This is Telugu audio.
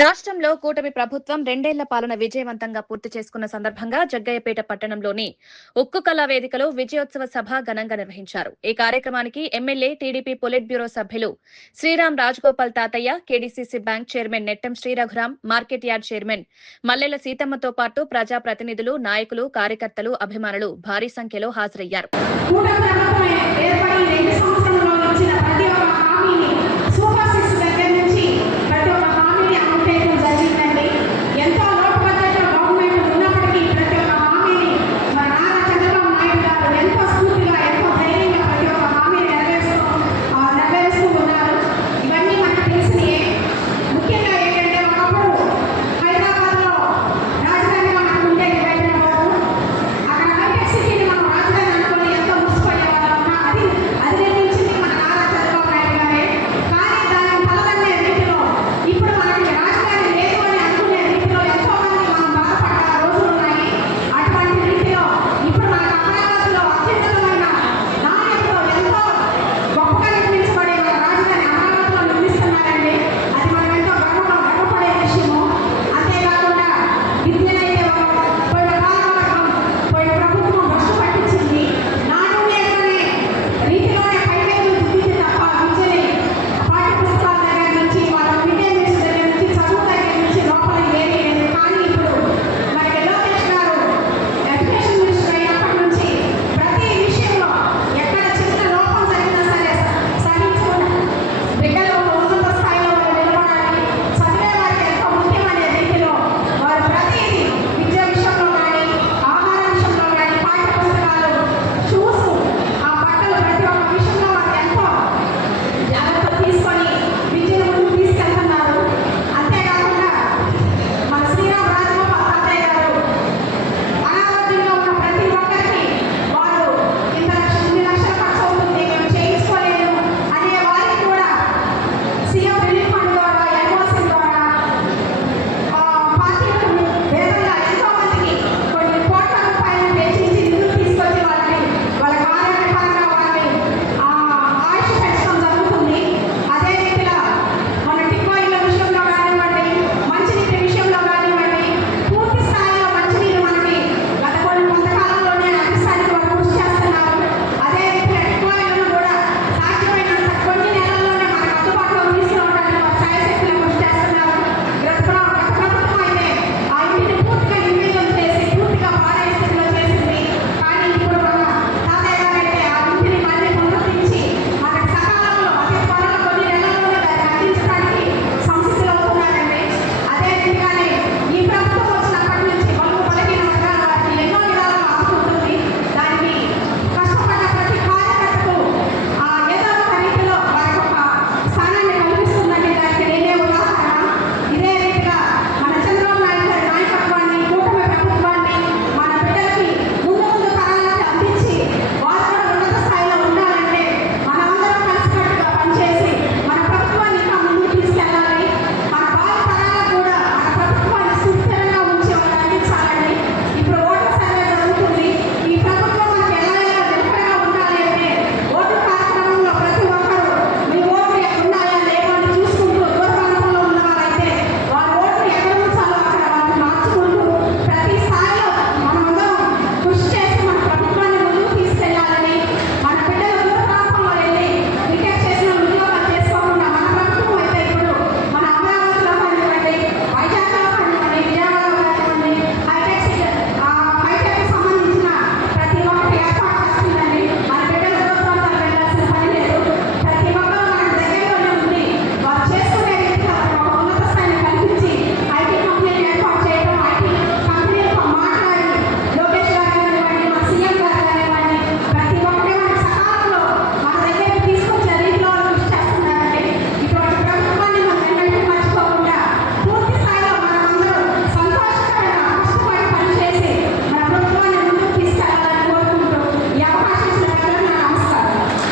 రాష్ట్రంలో కూటమి ప్రభుత్వం 2 ఏళ్ల పాలన విజయవంతంగా పూర్తి చేసుకున్న సందర్భంగా జగ్గయ్యపేట పట్టణంలోని ఉక్కు కళా వేదికలో విజయోత్సవ సభ ఘనంగా నిర్వహించారు. ఈ కార్యక్రమానికి ఎమ్మెల్యే, టీడీపీ పొలిట్ బ్యూరో సభ్యులు శ్రీరామ్ రాజగోపాల్ తాతయ్య, KDCC bank chairman నెట్టం శ్రీరఘురాం, market yard chairman మల్లెల సీతమ్మతో పాటు ప్రజా ప్రతినిధులు, నాయకులు, కార్యకర్తలు, అభిమానులు భారీ సంఖ్యలో హాజరయ్యారు.